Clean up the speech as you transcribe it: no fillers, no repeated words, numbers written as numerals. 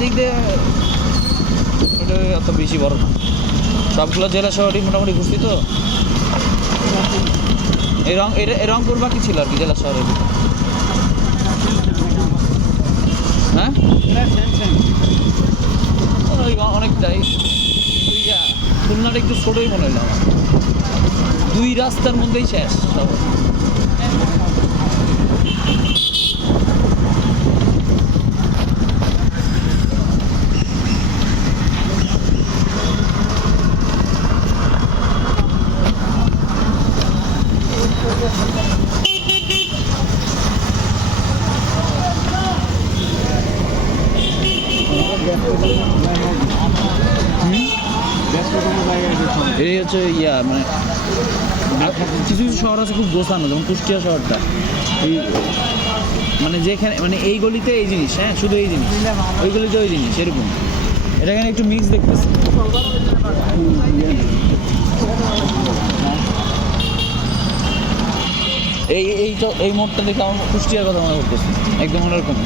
দিক দিয়ে ওটা অত বেশি বড় না। সবগুলো জেলা শহরই মোটামুটি ঘুরছি তো। এই রংপুর বাকি ছিল আর কি জেলা শহরের ভিতরে। হ্যাঁ অনেকটাই। খুলনাটা একটু ছোটোই মনে হলো আমার, 2 রাস্তার মধ্যেই শেষ সব। এই হচ্ছে মানে কিছু কিছু শহর আছে খুব গোছানো, যেমন কুষ্টিয়া শহরটা। এই মানে যেখানে মানে এই গলিতে এই জিনিস, হ্যাঁ শুধু এই জিনিস, ওই গলিতে ওই জিনিস, এরকম। এটা এখানে একটু মিক্স দেখতেছি। এই মোড়টা দেখে আমার কুষ্টিয়ার কথা মনে করতেছি, একদম অন্যরকম।